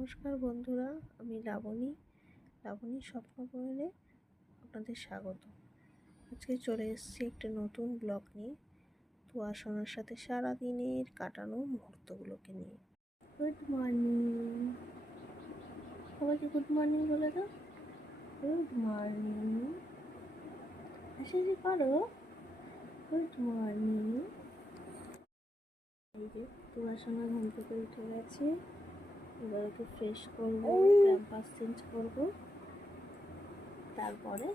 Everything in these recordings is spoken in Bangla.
নমস্কার বন্ধুরা, আমি লাবণী স্বপ্নপূরণে আপনাদের স্বাগত। আজকে চলে এসেছি একটা নতুন ব্লগ নিয়ে, তুয়াশোনার সাথে সারাদিনের কাটানো মুহূর্তগুলোকে নিয়ে। গুড মর্নিং, সবাইকে গুড মর্নিং বলে দাও। গুড মর্নিং, হাসি করো। Good morning. এই যে তুয়াশোনা ঘুম থেকে উঠে গেছে, এবার ওকে ফ্রেশ করবো, প্যাম্পাস চেঞ্জ করবো, তারপরে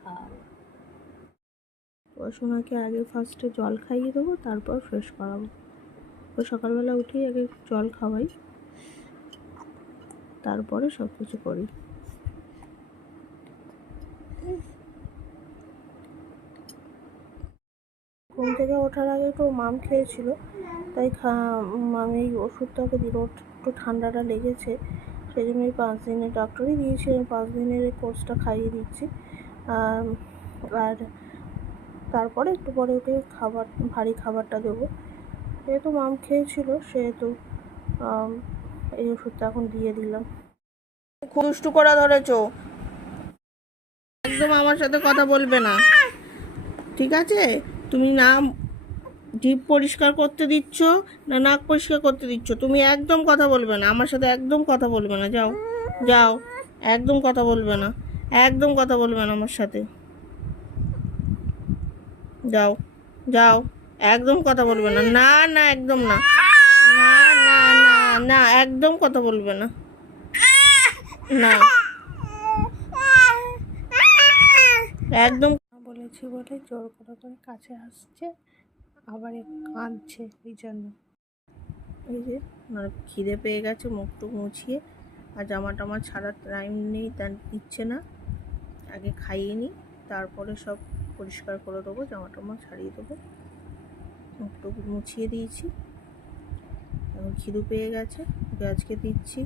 খাওয়াবো। পড়াশোনাকে আগে ফার্স্টে জল খাইয়ে দেবো, তারপর ফ্রেশ করাবো। তো সকালবেলা উঠেই আগে জল খাওয়াই, তারপরে সব কিছু করি। ঘুম থেকে ওঠার আগে তো মাম খেয়েছিল, তাই আমি এই ওষুধটা ওকে দিল। একটু ঠান্ডাটা লেগেছে, সেই জন্য এই 5 দিনের ডক্টরই দিয়েছে, 5 দিনের কোর্সটা খাইয়ে দিচ্ছি। আর তারপরে একটু পরে ওকে ভারী খাবারটা দেবো। যেহেতু মাম খেয়েছিল সেহেতু এই ওষুধটা এখন দিয়ে দিলাম। খুব দুষ্টু করা ধরেছো, একদম আমার সাথে কথা বলবে না, ঠিক আছে? তুমি না জিভ পরিষ্কার করতে দিচ্ছ না নাক পরিষ্কার করতে দিচ্ছ, তুমি একদম কথা বলবে না আমার সাথে, একদম কথা বলবে না। যাও যাও, একদম কথা বলবে না, একদম কথা বলবে না আমার সাথে। যাও যাও, একদম কথা বলবে না। না না, একদম না, না না না না, একদম কথা বলবে না। না, একদম বলেছি বলে জোর করে কাছে আসছে, আবার কাঁদছে। ওই জন্য এই যে খিদে পেয়ে গেছে, মুখটুক মুছিয়ে, আর জামা টামা ছাড়ার টাইম নেই, তা দিচ্ছে না। আগে খাইয়ে নিই, তারপরে সব পরিষ্কার করে দেবো, জামা টামা ছাড়িয়ে দেবো। মুখটুক মুছিয়ে দিয়েছি, এখন খিদে পেয়ে গেছে। ওকে আজকে দিচ্ছি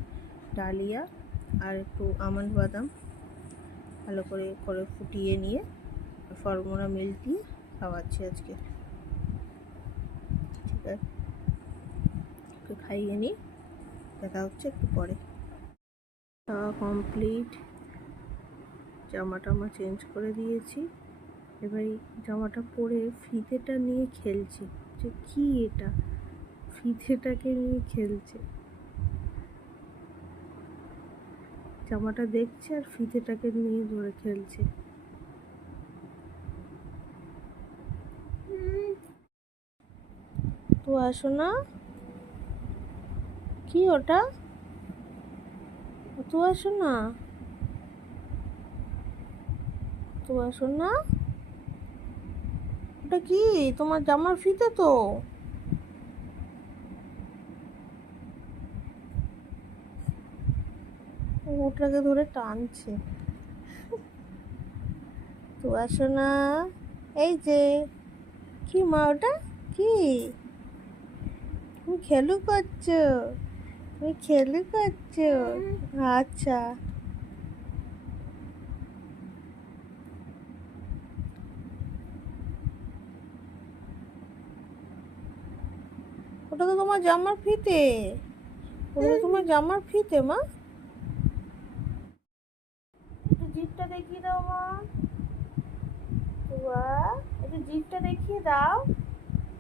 ডালিয়া আর একটু আমন্ড বাদাম ভালো করে ফুটিয়ে নিয়ে ফর্মুলা মিল্ক দিয়ে খাওয়াচ্ছি আজকে। ঠিক আছে, ওকে খাইয়ে নিই, দেখা হচ্ছে একটু পরে। খাওয়া কমপ্লিট, জামা টামা চেঞ্জ করে দিয়েছি। এবার এই জামাটা পরে ফিতেটা নিয়ে খেলছে, যে কি এটা, ফিতেটাকে নিয়ে খেলছে। জামাটা দেখছে আর ফিতেটাকে নিয়ে ধরে খেলছে। তো আসো না, কি ওটা? তো আসো না, তো আসো না, ওটা কি তোমার জামার ফিতে? তো ওটাকে ধরে টানছে। তো আসো না, এই যে কি মা, ওটা কি? তুমি খেলু করছো, তুমি খেলু করছো? আচ্ছা, ওটা তো তোমার জামার ফিতে, ওটা তো তোমার জামার ফিতে মা। একটু জিভটা দেখিয়ে দাও মা, একটু জিভটা দেখিয়ে দাও,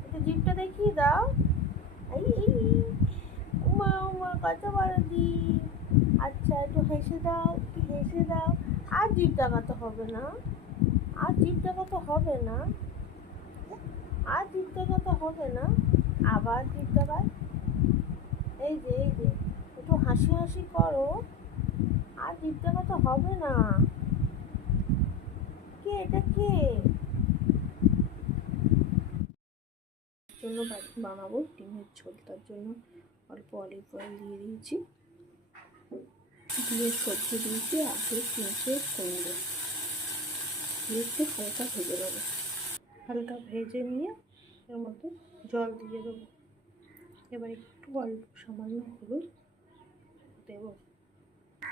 একটু জিভটা দেখিয়ে দাও। এই উমা উমা, কত বড় জিভ। আচ্ছা, একটু হেসে দাও, একটু হেসে দাও। আর জিভ দেখাতে হবে না, আর জিভ দেখাতে হবে না, আর জিভ দেখাতে হবে না। আবার জিভ দেখায়, এই যে একটু হাসি হাসি করো, আর জিভ দেখাতে হবে না। কে এটা, কে? জন্য বানাবো ডিমের ঝোল, তার জন্য অল্প অলিভ অয়েল দিয়ে দিয়েছি, দিয়ে সবজি দিয়েছি আলু, পেঁয়াজে, কুমড়ো দিয়ে একটু হালকা ভেজে দেবো। হালকা ভেজে নিয়ে এর মধ্যে জল দিয়ে দেবো। এবার একটু অল্প সামান্য হলুদ দেবো,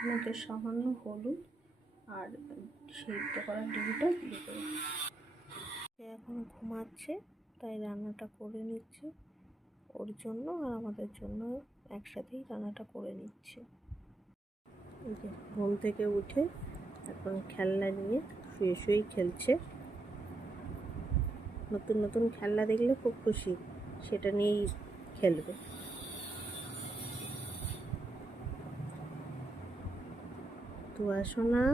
মধ্যে সামান্য হলুদ আর সিদ্ধ করা ডিমটা দিয়ে দেবো। সে এখন ঘুমাচ্ছে, তাই রান্নাটা করে নিচ্ছে ওর জন্য আর আমাদের জন্য, একসাথেই রান্নাটা করে নিচ্ছে। এই যে ঘুম থেকে উঠে এখন খেলনা নিয়ে শুয়ে শুয়েই খেলছে। নতুন নতুন খেলনা দেখলে খুব খুশি, সেটা নিয়েই খেলবে। তো আসো না,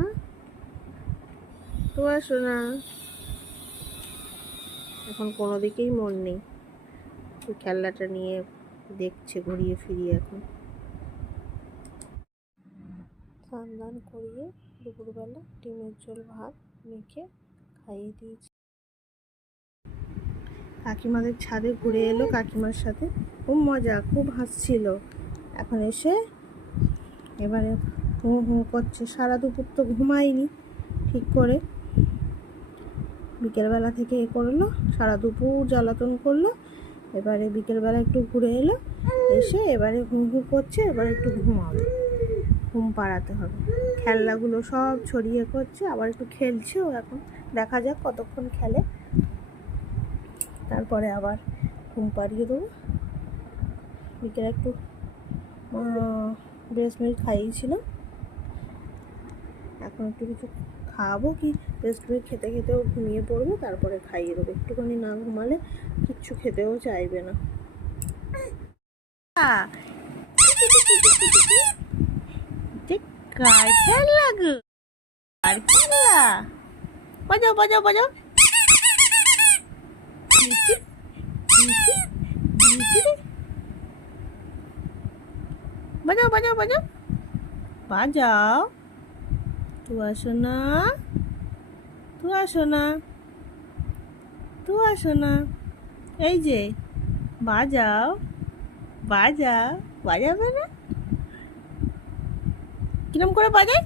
তো আসো না। এখন কোনো দিকেই মন নেই, ওই খেলনাটা নিয়ে দেখছে ঘুরিয়ে ফিরিয়ে। এখন স্নান দান করিয়ে দুপুরবেলা ডিমের ঝোল ভাত মেখে খাইয়ে দিয়েছি। কাকিমাদের ছাদে ঘুরে এলো কাকিমার সাথে, খুব মজা, খুব হাসছিল। এখন এসে এবারে হু হু করছে। সারা দুপুর তো ঘুমায়নি ঠিক করে, বিকেলবেলা থেকে এ করলো, সারা দুপুর জ্বালাতন করলো। এবারে বিকেলবেলা একটু ঘুরে এলো, এসে এবারে হু হু করছে। এবার একটু ঘুমাবে, ঘুম পাড়াতে হবে। খেলনাগুলো সব ছড়িয়ে করছে, আবার একটু খেলছেও। এখন দেখা যাক কতক্ষণ খেলে, তারপরে আবার ঘুম পাড়িয়ে দেবো। বিকেলে একটু ব্রেস্ট মিল্ক খাইয়েছিলাম, এখন একটু কিছু খাওয়াবো, কি ব্রেস্ট মিল্ক খেতে খেতেও ঘুমিয়ে পড়বে, তারপরে খাইয়ে দেবো। একটুখানি না ঘুমালে কিচ্ছু খেতেও চাইবে না। কার খেলনা গো, কার খেলনা? বাজাও বাজাও বাজাও, বাজাও বাজাও বাজাও বাজাও। তু আসো না, তু আসো না, তু আসো না। এই যে বাজাও বাজাও, বাজাবে না? কিরম করে বাজায়?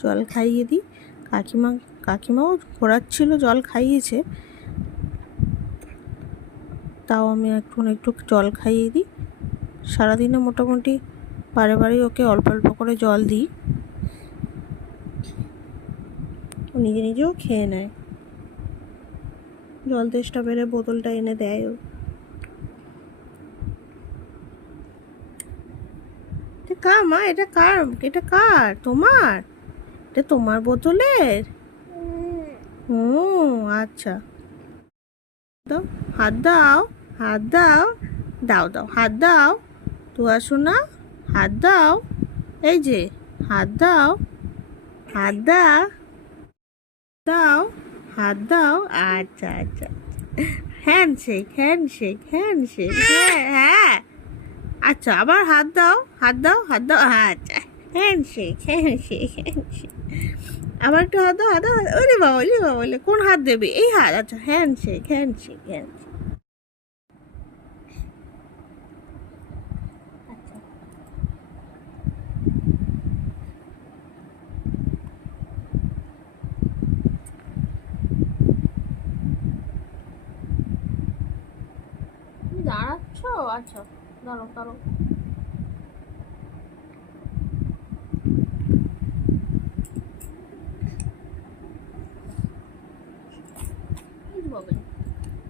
জল খাইয়ে দিই। কাকিমাও ঘোরাচ্ছিল, জল খাইয়েছে, তাও আমি একটু জল খাইয়ে দিই। সারাদিনে মোটামুটি বারে বারে ওকে অল্প অল্প করে জল দিই, ও নিজে নিজেও খেয়ে নেয়। জল তেষ্টা পেলে বোতলটা এনে দেয় ও। এটা কার মা? এটা কার? এটা কার? তোমার? এটা তোমার বোতলের? হুম, আচ্ছা। দাও, হাত দাও, হাত দাও, দাও দাও, হাত দাও। তো আসো না, হাত দাও। এই যে হাত দাও, হাত দাও, দাও, হাত দাও। আচ্ছা আচ্ছা, হ্যান্ডশেক হ্যান্ডশেক হ্যান্ডশেক, হ্যাঁ হ্যাঁ। আচ্ছা, আবার হাত দাও, হাত দাও, হাত দাও। আচ্ছা, হ্যান্ডশেক হ্যান্ডশেক হ্যান্ডশেক। আবার একটু হাত দাও, হাত দাও। ওরে বাবা, ওরে বাবা, বলে কোন হাত দেবে? এই হাত। আচ্ছা, হ্যান্ডশেক হ্যান্ডশেক হ্যান্ডশেক। দাঁড়াচ্ছ? আচ্ছা, দাঁড়ো দাঁড়ো।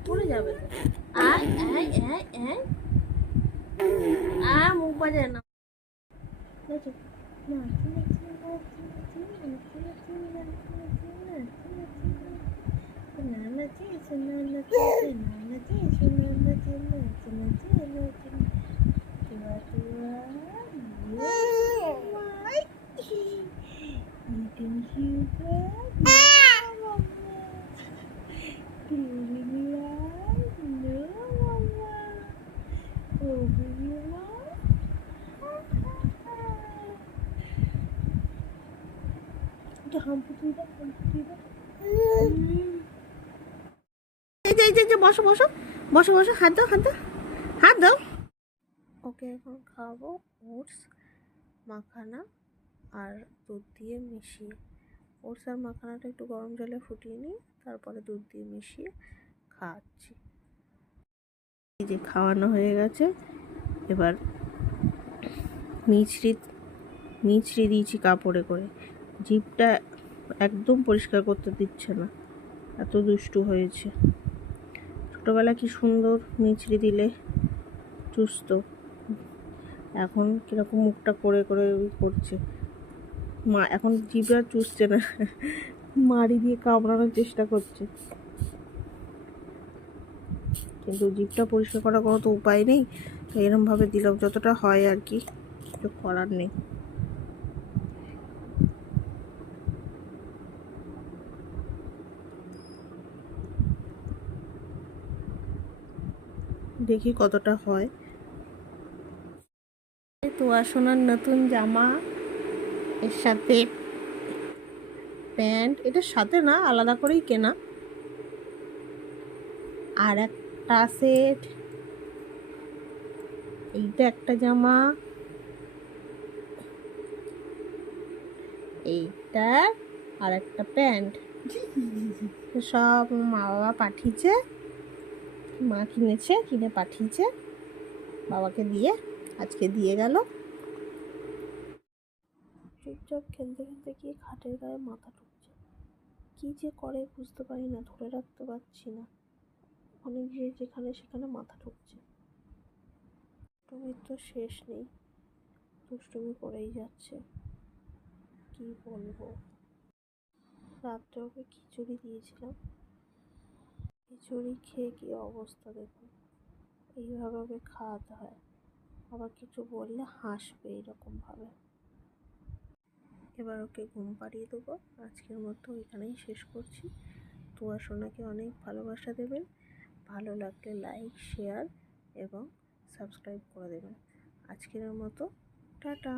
পড়ে যাবে তো। মুখ বাজায় না। বসো বসো বসো বসো, হাত দাও, হাত দাও, হাত দাও। ওকে এখন খাওয়াবো ওটস মাখানা আর দুধ দিয়ে মিশিয়ে। ওটস আর মাখানাটা একটু গরম জলে ফুটিয়ে নিয়ে তারপরে দুধ দিয়ে মিশিয়ে খাওয়াচ্ছি। এই যে খাওয়ানো হয়ে গেছে, এবার মিছরি দিয়েছি কাপড়ে করে। জিভটা একদম পরিষ্কার করতে দিচ্ছে না, এত দুষ্টু হয়েছে। ছোটোবেলা কি সুন্দর মিছরি দিলে চুষত, এখন কীরকম মুখটা করে করে করছে। মা এখন জিভটা চুষছে না, মাড়ি দিয়ে কামড়ানোর চেষ্টা করছে, কিন্তু জিভটা পরিষ্কার করার কোনো তো উপায় নেই, তো এরমভাবে দিলাম যতটা হয় আর কি, কিছু করার নেই। দেখি কতটা হয়। তোয়া সোনার নতুন জামা, এর সাথে প্যান্ট, এটার সাথে না, আলাদা করেই কেনা, আর একটা সেট, এইটা একটা জামা, এইটা আর একটা প্যান্ট, সব মা বাবা পাঠিয়েছে, মা কিনে পাঠিয়েছে বাবাকে দিয়ে, আজকে দিয়ে গেল। চুপচাপ খেলতে খেলতে গিয়ে খাটের গায়ে মাথা ঠুকছে, কি যে করে বুঝতে পারি না, ধরে রাখতে পারছি না, অনেক যেখানে সেখানে মাথা ঠুকছে। দুষ্টুমির তো শেষ নেই, দুষ্টুমি করেই যাচ্ছে, কি বলবো। রাত্রে ওকে খিচুড়ি দিয়েছিলাম, খিচুড়ি খেয়ে কি অবস্থা দেখুন, এইভাবে ওকে খাওয়াতে হয়, আবার কিছু বললে হাসবে এরকমভাবে। এবার ওকে ঘুম পাড়িয়ে দেবো। আজকের মতো এখানেই শেষ করছি। তোয়া সোনাকে অনেক ভালোবাসা দেবেন, ভালো লাগলে লাইক, শেয়ার এবং সাবস্ক্রাইব করে দেবেন। আজকের মতো টাটা।